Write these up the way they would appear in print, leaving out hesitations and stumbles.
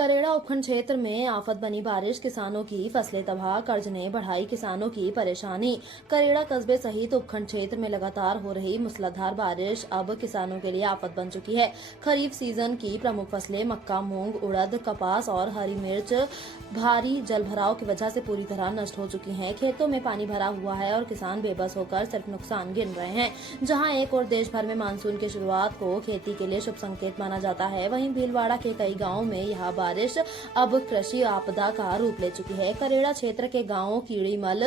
करेड़ा उपखंड क्षेत्र में आफत बनी बारिश, किसानों की फसलें तबाह, कर्ज ने बढ़ाई किसानों की परेशानी। करेड़ा कस्बे सहित उपखंड क्षेत्र में लगातार हो रही मूसलाधार बारिश अब किसानों के लिए आफत बन चुकी है। खरीफ सीजन की प्रमुख फसलें मक्का, मूंग, उड़द, कपास और हरी मिर्च भारी जलभराव की वजह से पूरी तरह नष्ट हो चुकी हैं। खेतों में पानी भरा हुआ है और किसान बेबस होकर सिर्फ नुकसान गिन रहे हैं। जहां एक और देश भर में मानसून की शुरुआत को खेती के लिए शुभ संकेत माना जाता है, वहीं भीलवाड़ा के कई गाँवों में यह बारिश अब कृषि आपदा का रूप ले चुकी है। करेड़ा क्षेत्र के गांवों कीड़ीमल,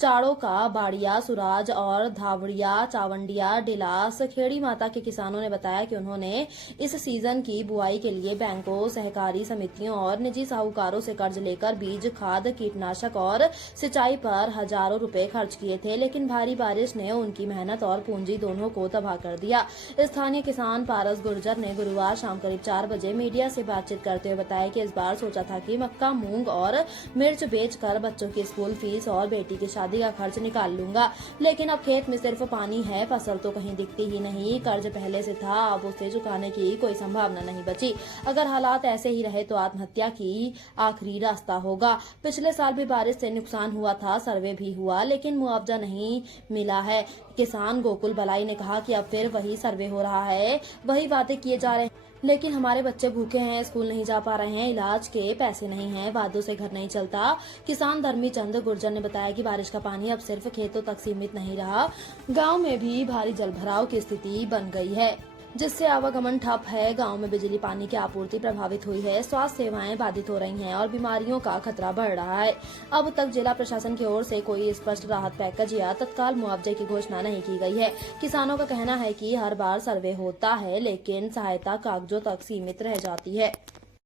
चाड़ों का बाड़िया, सुराज और धावड़िया, चावंडिया, डिलास, खेड़ी माता के किसानों ने बताया कि उन्होंने इस सीजन की बुआई के लिए बैंकों, सहकारी समितियों और निजी साहूकारों से कर्ज लेकर बीज, खाद, कीटनाशक और सिंचाई पर हजारों रुपए खर्च किए थे, लेकिन भारी बारिश ने उनकी मेहनत और पूंजी दोनों को तबाह कर दिया। स्थानीय किसान पारस गुर्जर ने गुरुवार शाम करीब 4 बजे मीडिया से बातचीत करते हुए बताया कि इस बार सोचा था कि मक्का, मूंग और मिर्च बेचकर बच्चों की स्कूल फीस और बेटी की शादी का खर्च निकाल लूंगा, लेकिन अब खेत में सिर्फ पानी है, फसल तो कहीं दिखती ही नहीं। कर्ज पहले से था, अब उसे चुकाने की कोई संभावना नहीं बची। अगर हालात ऐसे ही रहे तो आत्महत्या की आखिरी रास्ता होगा। पिछले साल भी बारिश से नुकसान हुआ था, सर्वे भी हुआ, लेकिन मुआवजा नहीं मिला है। किसान गोकुल बलाई ने कहा कि अब फिर वही सर्वे हो रहा है, वही वादे किए जा रहे हैं, लेकिन हमारे बच्चे भूखे हैं, स्कूल नहीं जा पा रहे हैं, इलाज के पैसे नहीं हैं, वादों से घर नहीं चलता। किसान धर्मी चंद गुर्जर ने बताया कि बारिश का पानी अब सिर्फ खेतों तक सीमित नहीं रहा, गांव में भी भारी जलभराव की स्थिति बन गई है, जिससे आवागमन ठप है। गांव में बिजली पानी की आपूर्ति प्रभावित हुई है, स्वास्थ्य सेवाएं बाधित हो रही हैं और बीमारियों का खतरा बढ़ रहा है। अब तक जिला प्रशासन की ओर से कोई स्पष्ट राहत पैकेज या तत्काल मुआवजे की घोषणा नहीं की गई है। किसानों का कहना है कि हर बार सर्वे होता है, लेकिन सहायता कागजों तक सीमित रह जाती है।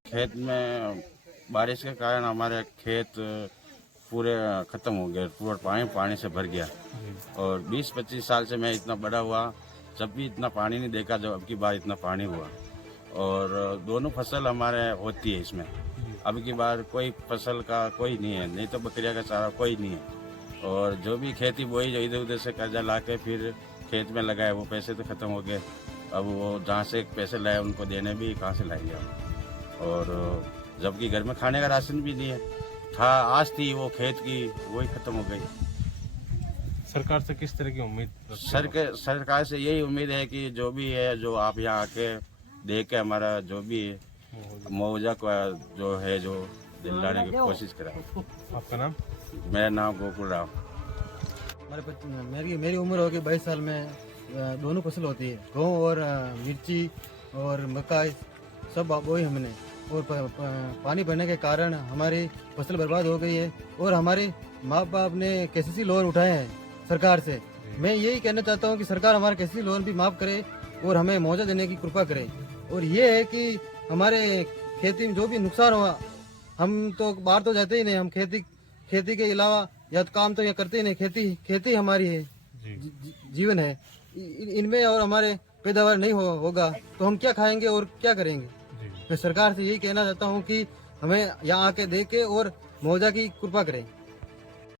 खेत में बारिश के कारण हमारे खेत पूरे खत्म हो गए, पूरा पानी से भर गया और 20-25 साल से मैं इतना बड़ा हुआ, जब भी इतना पानी नहीं देखा, जब अब की बार इतना पानी हुआ। और दोनों फसल हमारे होती है इसमें। अब की बार कोई फसल का कोई नहीं है, नहीं तो बकरिया का चारा कोई नहीं है। और जो भी खेती बोई, जो इधर उधर से कर्जा ला के फिर खेत में लगाए, वो पैसे तो खत्म हो गए। अब वो जहाँ से पैसे लाए उनको देने भी कहाँ से लाएंगे हम। और जबकि घर में खाने का राशन भी नहीं है, था आज थी वो खेत की, वही खत्म हो गई। सरकार से किस तरह की उम्मीद? सरकार से यही उम्मीद है कि जो भी है, जो आप यहाँ आके देख के हमारा जो भी मुआवजा का जो है, जो दिलाने की कोशिश करें। आपका नाम? मेरा नाम गोकुल राव। मेरी उम्र होगी 22 साल में। दोनों फसल होती है, गेहूँ और मिर्ची और मक्का सब बोई हमने। और पानी भरने के कारण हमारी फसल बर्बाद हो गई है और हमारे माँ बाप ने केसीसी लोन उठाए हैं सरकार से। मैं यही कहना चाहता हूँ कि सरकार हमारे केसीसी लोन भी माफ करे और हमें मुआवजा देने की कृपा करे। और ये है कि हमारे खेती में जो भी नुकसान हुआ, हम तो बाहर तो जाते ही नहीं, हम खेती के अलावा या तो काम तो ये करते ही नहीं। खेती हमारी है, जीवन है। इनमें और हमारे पैदावार नहीं होगा तो हम क्या खाएंगे और क्या करेंगे। मैं सरकार से यही कहना चाहता हूँ कि हमें यहाँ आके देख के और मुआवजा की कृपा करें।